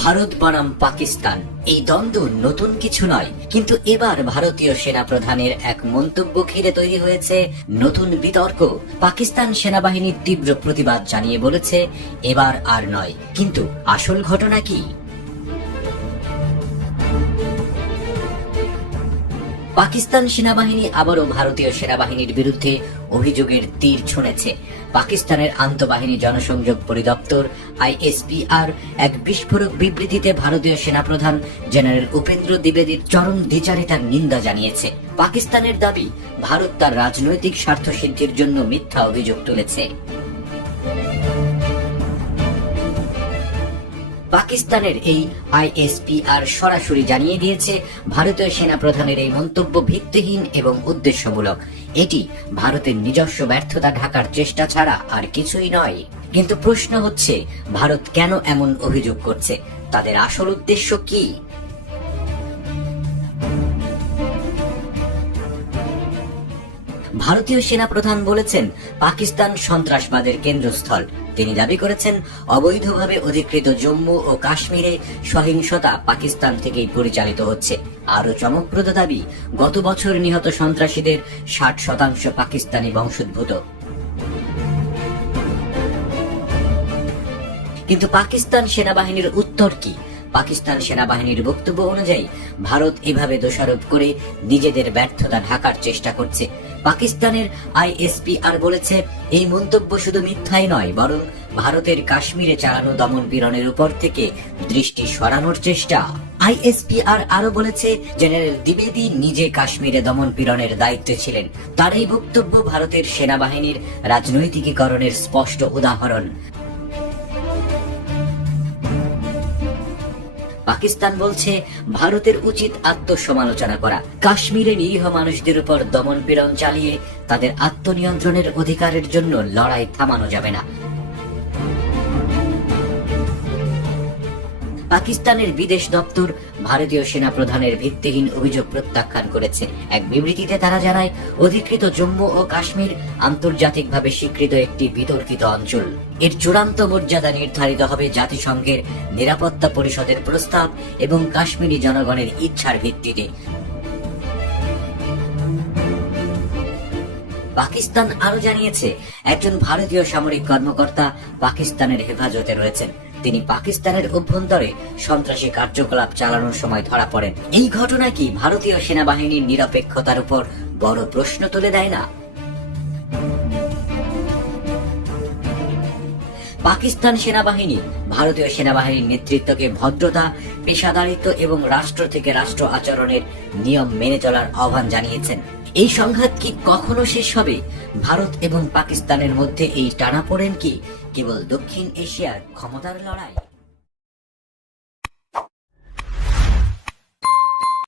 ভারত বনাম পাকিস্তান। এই দ্বন্দ্ব নতুন কিছু নয়, কিন্তু এবার ভারতীয় সেনা প্রধানের এক মন্তব্য ঘিরে তৈরি হয়েছে নতুন বিতর্ক। পাকিস্তান সেনাবাহিনীর তীব্র প্রতিবাদ জানিয়ে বলেছে, এবার আর নয়। কিন্তু আসল ঘটনা কি? পাকিস্তান সেনাবাহিনী আবারও ভারতীয় সেনাবাহিনীর বিরুদ্ধে অভিযোগের তীর ছুঁড়েছে। পাকিস্তানের আন্তঃবাহিনী জনসংযোগ পরিদপ্তর, আইএসপিআর, এক বিস্ফোরক বিবৃতিতে ভারতীয় সেনাপ্রধান জেনারেল উপেন্দ্র দ্বিবেদীর চরম দ্বিচারিতার নিন্দা জানিয়েছে। পাকিস্তানের দাবি, ভারত তার রাজনৈতিক স্বার্থ সিদ্ধির জন্য মিথ্যা অভিযোগ তুলেছে। পাকিস্তানের এই আইএসপিআর সরাসরি জানিয়ে দিয়েছে, ভারতীয় সেনা প্রধানের এই মন্তব্য ভিত্তিহীন এবং উদ্দেশ্যমূলক। এটি ভারতের নিজস্ব ব্যর্থতা ঢাকার চেষ্টা ছাড়া আর কিছুই নয়। কিন্তু প্রশ্ন হচ্ছে, ভারত কেন এমন অভিযোগ করছে? তাদের আসল উদ্দেশ্য কি? ভারতীয় সেনা প্রধান বলেছেন, পাকিস্তান সন্ত্রাসবাদের কেন্দ্রস্থল। তিনি দাবি করেছেন, অবৈধভাবে অধিকৃত জম্মু ও কাশ্মীরে সহিংসতা পাকিস্তান থেকেই পরিচালিত হচ্ছে। আরও চমকপ্রদ দাবি, গত বছর নিহত সন্ত্রাসীদের ষাট শতাংশ পাকিস্তানি বংশোদ্ভূত। কিন্তু পাকিস্তান সেনাবাহিনীর উত্তর কি? পাকিস্তান সেনাবাহিনীর বক্তব্য অনুযায়ী, ভারত এভাবে দোষারোপ করে নিজেদের ব্যর্থতা ঢাকার চেষ্টা করছে। পাকিস্তানের আইএসপিআর বলেছে, এই মন্তব্য শুধু মিথ্যাই নয়, বরং ভারতের কাশ্মীরে চালানো দমন পীড়নের উপর থেকে দৃষ্টি সরানোর চেষ্টা। আইএসপিআর আরও বলেছে, জেনারেল দ্বিবেদী নিজে কাশ্মীরে দমন পীড়নের দায়িত্বে ছিলেন। তার এই বক্তব্য ভারতের সেনাবাহিনীর রাজনৈতিকীকরণের স্পষ্ট উদাহরণ। পাকিস্তান বলছে, ভারতের উচিত আত্মসমালোচনা করা। কাশ্মীরে নিরীহ মানুষদের উপর দমন পীড়ন চালিয়ে তাদের আত্মনিয়ন্ত্রণের অধিকারের জন্য লড়াই থামানো যাবে না। পাকিস্তানের বিদেশ দপ্তর ভারতীয় সেনা প্রধানের ভিত্তিহীন অভিযোগ প্রত্যাখ্যান করেছে। এক বিবৃতিতে তারা জানায়, অধিকৃত জম্মু ও কাশ্মীর আন্তর্জাতিকভাবে স্বীকৃত একটি বিতর্কিত অঞ্চল। এর চূড়ান্ত মর্যাদা নির্ধারিত হবে জাতিসংঘের নিরাপত্তা পরিষদের প্রস্তাব এবং কাশ্মীরি জনগণের ইচ্ছার ভিত্তিতে। পাকিস্তান আরও জানিয়েছে, একজন ভারতীয় সামরিক কর্মকর্তা পাকিস্তানের হেফাজতে রয়েছেন। তিনি পাকিস্তানের অভ্যন্তরে সন্ত্রাসী কার্যকলাপ চালানোর সময় ধরা পড়েন। এই ঘটনা কি ভারতীয় সেনাবাহিনীর নিরপেক্ষতার উপর বড় প্রশ্ন তুলে দেয় না? পাকিস্তান সেনাবাহিনী ভারতীয় সেনাবাহিনীর নেতৃত্বকে ভদ্রতা, পেশাদারিত্ব এবং রাষ্ট্র থেকে রাষ্ট্র আচরণের নিয়ম মেনে চলার আহ্বান জানিয়েছেন। এই সংঘাত কি কখনো শেষ হবে? ভারত এবং পাকিস্তানের মধ্যে এই টানাপোড়েন কি কেবল দক্ষিণ এশিয়ার ক্ষমতার লড়াই।